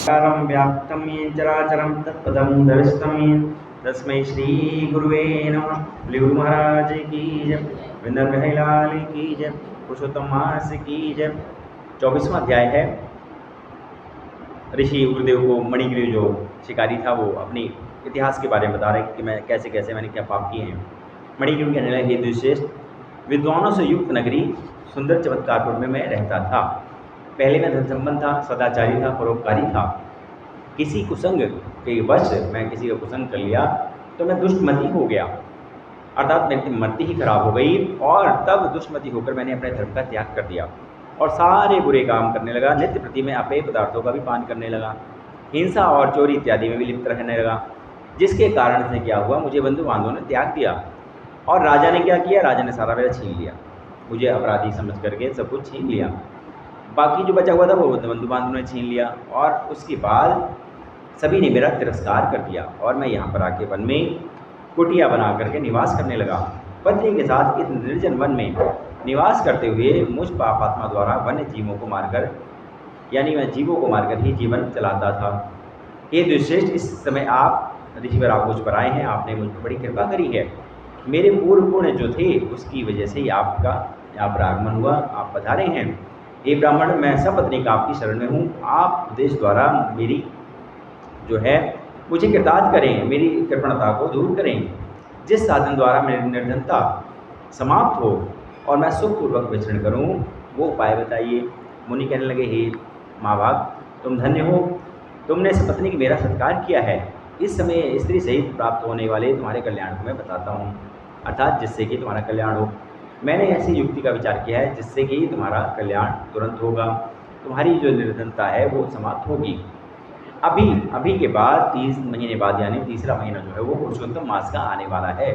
सारं व्याप्तं येन चराचरं तत्पदं दर्शितं येन तस्मै श्री गुरुवे नमः। लिहु महाराज की जय, वृंदावन बिहारी लाल की जय, पुरुषोत्तम मास की जय। 24वां अध्याय है। ऋषि गुरुदेव को मणिग्रीव जो शिकारी था वो अपनी इतिहास के बारे में बता रहे कि मैं कैसे कैसे मैंने क्या पाप किए हैं। मणिग्रीव कहने लगे, हे दुष्येष्ठ, विद्वानों से युक्त नगरी सुंदर चमत्कारपुर में मैं रहता था। पहले मैं धन संपन्न था, सदाचारी था, परोपकारी था। किसी कुसंग के वश मैं किसी का कुसंग कर लिया तो मैं दुष्टमती हो गया, अर्थात मेरी मति ही खराब हो गई। और तब दुष्टमती होकर मैंने अपने धर्म का त्याग कर दिया और सारे बुरे काम करने लगा। नित्य प्रति में अपेय पदार्थों का भी पान करने लगा, हिंसा और चोरी इत्यादि में भी लिप्त रहने लगा। जिसके कारण से क्या हुआ, मुझे बंधु बांधवों ने त्याग दिया। और राजा ने क्या किया, राजा ने सारा मेरा छीन लिया, मुझे अपराधी समझ करके सब कुछ छीन लिया। बाकी जो बचा हुआ था वो बंधु बांधवों ने छीन लिया। और उसके बाद सभी ने मेरा तिरस्कार कर दिया और मैं यहाँ पर आके वन में कुटिया बना करके निवास करने लगा। पत्नी के साथ इस निर्जन वन में निवास करते हुए मुझ पापात्मा द्वारा वन्य जीवों को मारकर, यानी मैं जीवों को मारकर ही जीवन चलाता था। ये दुष्येष्ठ, इस समय आप ऋषिवर आप मुझ पर आए हैं, आपने मुझ पर बड़ी कृपा करी है। मेरे पूर्व पुण्य जो थे उसकी वजह से ही आपका यहाँ पर आगमन हुआ, आप पधारे हैं। हे ब्राह्मण, मैं सपत्नीक आपकी शरण में हूँ। आप उपदेश द्वारा मेरी जो है मुझे कृतार्थ करें, मेरी कृपणता को दूर करें। जिस साधन द्वारा मेरी निर्धनता समाप्त हो और मैं सुखपूर्वक विचरण करूं, वो उपाय बताइए। मुनि कहने लगे, हे महाभाग, तुम धन्य हो, तुमने सपत्नी की मेरा सत्कार किया है। इस समय स्त्री सहित प्राप्त होने वाले तुम्हारे कल्याण को मैं बताता हूँ, अर्थात जिससे कि तुम्हारा कल्याण हो। मैंने ऐसी युक्ति का विचार किया है जिससे कि तुम्हारा कल्याण तुरंत होगा, तुम्हारी जो निर्धनता है वो समाप्त होगी। अभी के बाद 30 महीने बाद, यानी तीसरा महीना जो है वो पुरुषोत्तम मास का आने वाला है।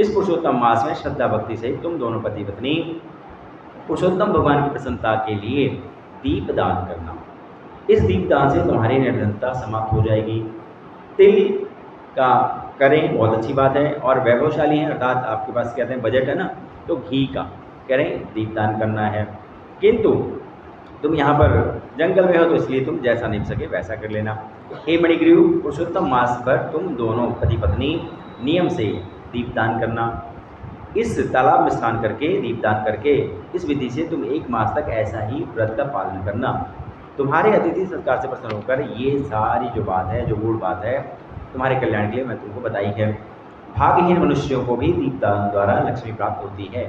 इस पुरुषोत्तम मास में श्रद्धा भक्ति से तुम दोनों पति पत्नी पुरुषोत्तम भगवान की प्रसन्नता के लिए दीप दान करना। इस दीप दान से तुम्हारी निर्धनता समाप्त हो जाएगी। तिल का करें, बहुत अच्छी बात है, और वैभवशाली है, अर्थात आपके पास कहते हैं बजट है ना, तो घी का करें, दीपदान करना है। किंतु तुम यहाँ पर जंगल में हो तो इसलिए तुम जैसा निभ सके वैसा कर लेना। हे मणिग्रीव, पुरुषोत्तम मास पर तुम दोनों पति पत्नी नियम से दीपदान करना। इस तालाब में स्नान करके, दीपदान करके, इस विधि से तुम 1 मास तक ऐसा ही व्रत का पालन करना। तुम्हारे अतिथि संस्कार से प्रसन्न होकर ये सारी जो बात है, जो गूढ़ बात है, तुम्हारे कल्याण के लिए मैं तुमको बताई है। भाग्यहीन मनुष्यों को भी दीपदान द्वारा लक्ष्मी प्राप्त होती है।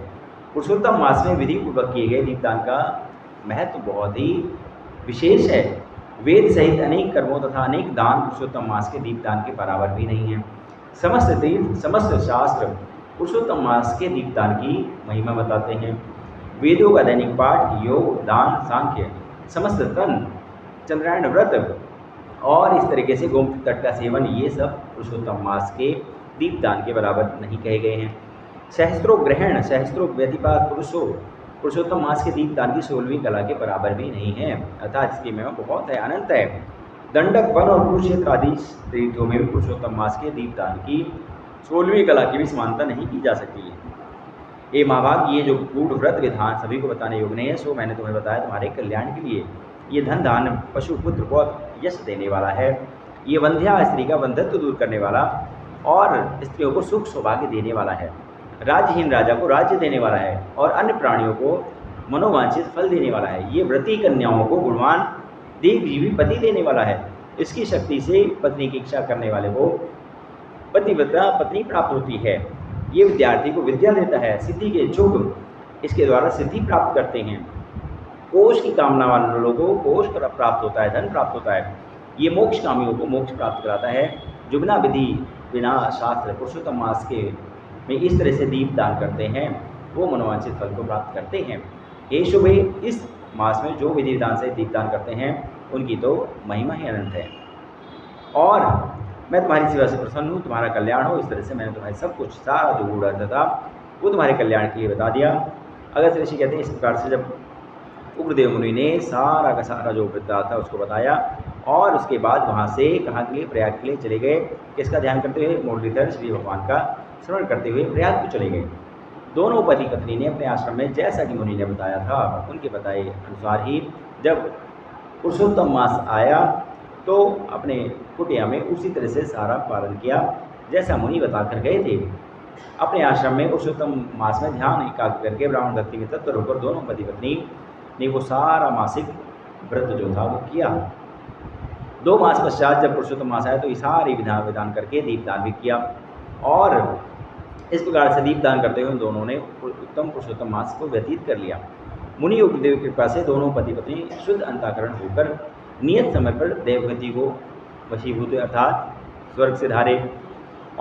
पुरुषोत्तम मास में विधि पूर्वक किए गए दीपदान का महत्व बहुत ही विशेष है। वेद सहित अनेक कर्मों तथा अनेक दान पुरुषोत्तम मास के दीपदान के बराबर भी नहीं है। समस्त तीर्थ, समस्त शास्त्र पुरुषोत्तम मास के दीपदान की महिमा बताते हैं। वेदों का दैनिक पाठ, योग, दान, सांख्य, समस्त तन, चंद्रायण व्रत और इस तरीके से गोमती तट का सेवन, ये सब पुरुषोत्तम मास के दीपदान के बराबर नहीं कहे गए हैं। सहस्त्रों ग्रहण, सहस्त्रों व्यतिपात पुरुषोत्तम मास के दीपदान की 16वीं कला के बराबर भी नहीं है, अर्थात इसकी महिमा बहुत है, अनंत है। दंडक, वन और कुरुक्षेत्र आदि तीर्थों में भी पुरुषोत्तम मास के दीपदान की 16वीं कला की भी समानता नहीं की जा सकती है। ये महाभाग, ये जो गूढ़ व्रत विधान सभी को बताने योग्य नहीं है, सो मैंने तुम्हें बताया तुम्हारे कल्याण के लिए। ये धन धान पशु पुत्र बहुत यश देने वाला है। ये वंध्या स्त्री का वंध्यत्व दूर करने वाला और स्त्रियों को सुख सौभाग्य देने वाला है। राज्यहीन राजा को राज्य देने वाला है और अन्य प्राणियों को मनोवांछित फल देने वाला है। ये व्रती कन्याओं को गुणवान दीर्घजीवी पति देने वाला है। इसकी शक्ति से पत्नी की इच्छा करने वाले को पतिव्रता पत्नी प्राप्त होती है। ये विद्यार्थी को विद्या देता है। सिद्धि के इच्छुक इसके द्वारा सिद्धि प्राप्त करते हैं। कोष की कामना वाले लोगों को कोष प्राप्त होता है, धन प्राप्त होता है। ये मोक्ष कामियों को मोक्ष प्राप्त कराता है। जो बिना विधि बिना शास्त्र पुरुषोत्तम मास के में इस तरह से दीप दान करते हैं वो मनोवांछित फल को प्राप्त करते हैं। हे शुभे, इस मास में जो विधि विधान से दीपदान करते हैं उनकी तो महिमा ही अनंत है। और मैं तुम्हारी सेवा से प्रसन्न हूँ, तुम्हारा कल्याण हो। इस तरह से मैंने तुम्हारे सब कुछ, सारा जो गूढ़ अर्थ था वो तुम्हारे कल्याण के लिए बता दिया। अगस्त्य ऋषि कहते हैं, इस प्रकार से जब उग्रदेव मुनि ने सारा का सारा जो वृत्तांत था उसको बताया और उसके बाद वहाँ से कहाँ के लिए, प्रयाग के लिए चले गए। किसका ध्यान करते हुए, मुरलीधर श्री भगवान का स्मरण करते हुए प्रयाग को चले गए। दोनों पति पत्नी ने अपने आश्रम में जैसा कि मुनि ने बताया था उनके बताए अनुसार ही जब पुरुषोत्तम मास आया तो अपने कुटिया में उसी तरह से सारा पालन किया जैसा मुनि बता कर गए थे। अपने आश्रम में पुरुषोत्तम मास में ध्यान एकाग्र करके ब्राह्मण भक्ति में तत्पर होकर दोनों पति पत्नी ने वो सारा मासिक व्रत जो था वो किया। 2 मास पश्चात जब पुरुषोत्तम मास आया तो ये सारे विधान करके दीपदान भी किया, और इस प्रकार से दीपदान करते हुए दोनों ने उत्तम पुरुषोत्तम मास को व्यतीत कर लिया। मुनि उग्रदेव की कृपा से दोनों पति पत्नी शुद्ध अंतःकरण होकर नियत समय पर देवगति को वशीभूत अर्थात स्वर्ग से धारे,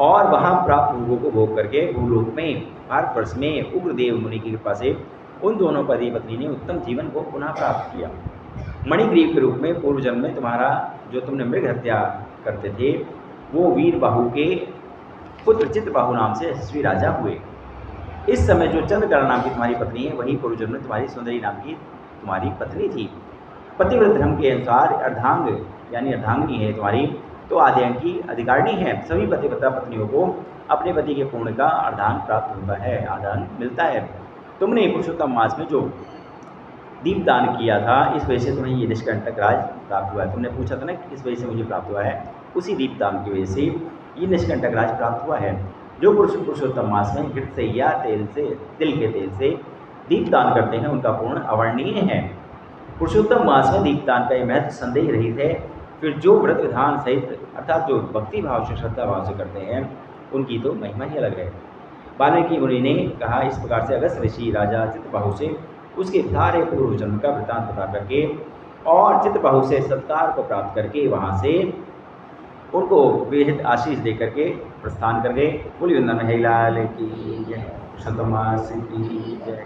और वहाँ प्राप्त भोगों को भोग करके भूलोक में भारतवर्ष में उग्रदेव मुनि की कृपा से उन दोनों पति पत्नी ने उत्तम जीवन को पुनः प्राप्त किया। मणिग्रीव के रूप में पूर्व जन्म में तुम्हारा जो तुमने मृग हत्या करते थे वो वीर बाहु के पुत्र चित्रबाहु नाम से यशस्वी राजा हुए। इस समय जो चंद्रकला नाम की तुम्हारी पत्नी है वही पूर्व जन्म में तुम्हारी सुंदरी नाम की तुम्हारी पत्नी थी। पतिव्रत धर्म के अनुसार अर्धांग यानी अर्धांगिनी है तुम्हारी, तो आद्यांग की अधिकारिणी है। सभी पतिव्रता पत्नियों को अपने पति के पूर्ण का अर्धांग प्राप्त होता है, अर्धांग मिलता है। तुमने पुरुषोत्तम मास में जो दीपदान किया था इस वजह से तुम्हें ये निष्कंटक राज प्राप्त हुआ है। तुमने पूछा था ना किस वजह से मुझे प्राप्त हुआ है, उसी दीपदान की वजह से ये निष्कंटक राज प्राप्त हुआ है। जो पुरुष पुरुषोत्तम मास में घृत से या तिल के तेल से दीपदान करते हैं उनका पूर्ण अवर्णनीय है। पुरुषोत्तम मास में दीपदान का यह महत्व संदेह रहित है। फिर जो व्रत विधान सहित अर्थात जो भक्ति भाव से श्रद्धा भाव से करते हैं उनकी तो महिमा ही अलग है। वाल्मीकि मुनि ने कहा इस प्रकार से अगस्त ऋषि राजा चित्रबाहु से उसके सारे पूर्व जन्म का वृत्तांत बता करके और चित्रबाहु से सत्कार को प्राप्त करके वहाँ से उनको विहित आशीष दे करके प्रस्थान कर गए। बोलिए वृंदावन है लाल की जय, पुरुषोत्तम मास की जय।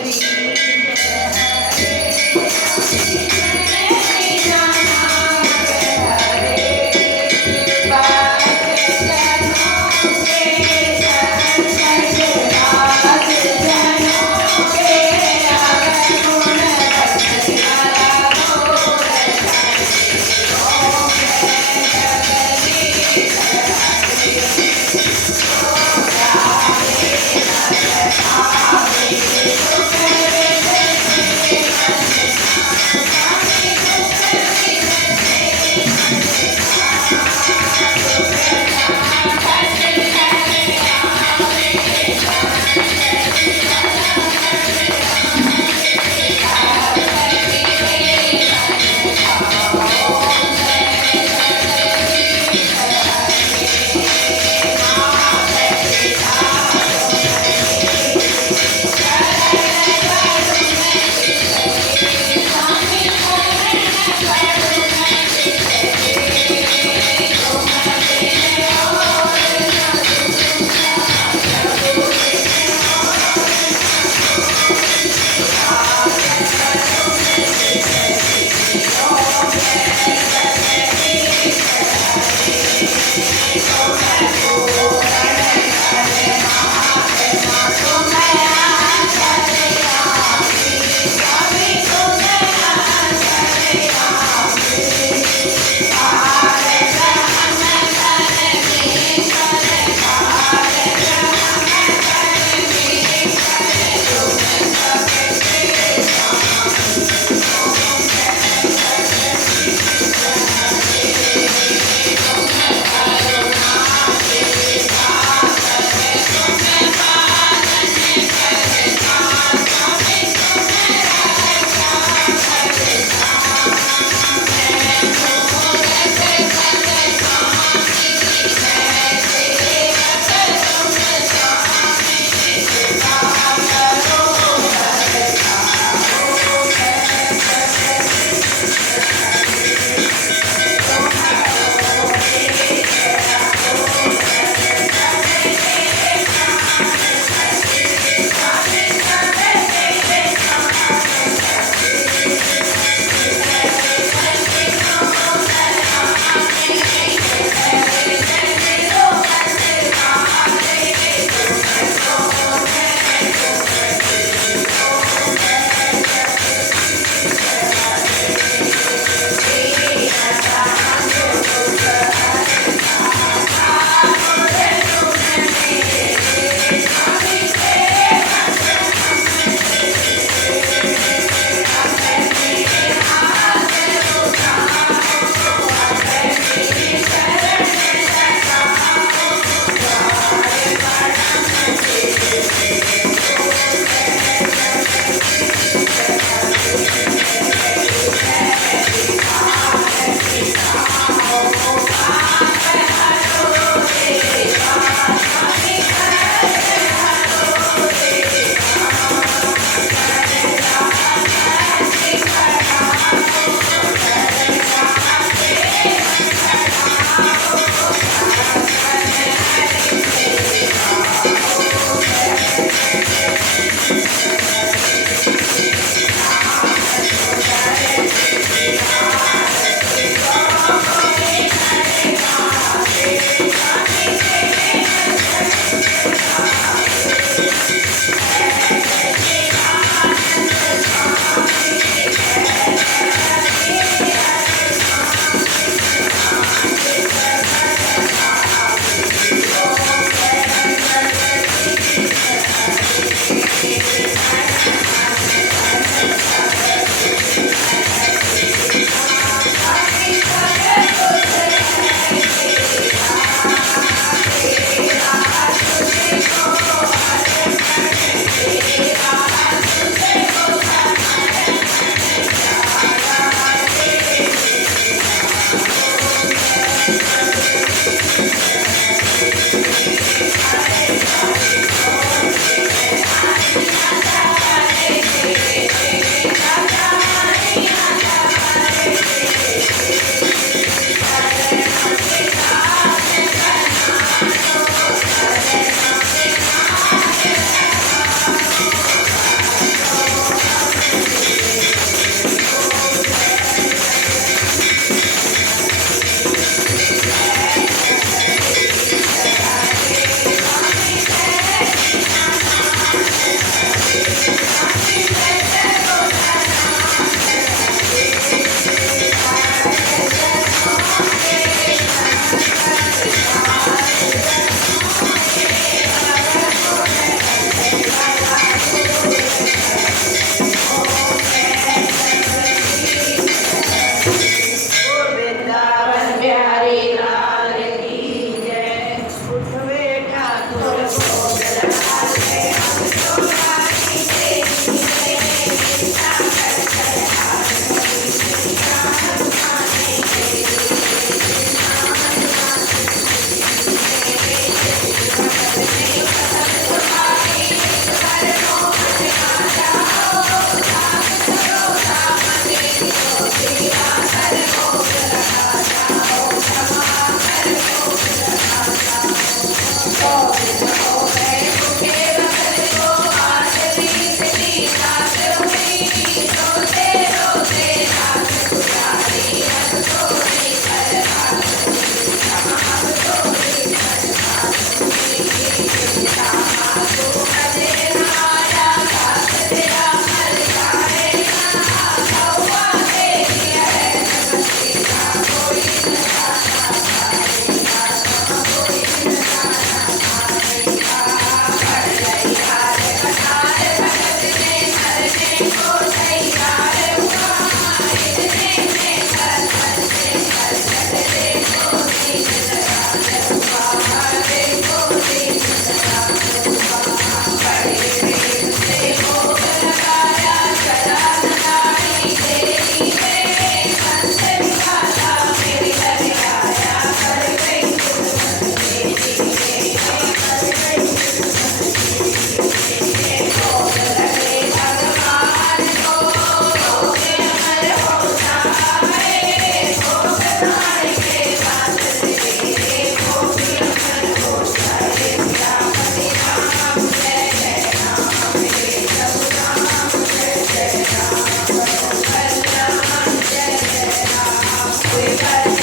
कर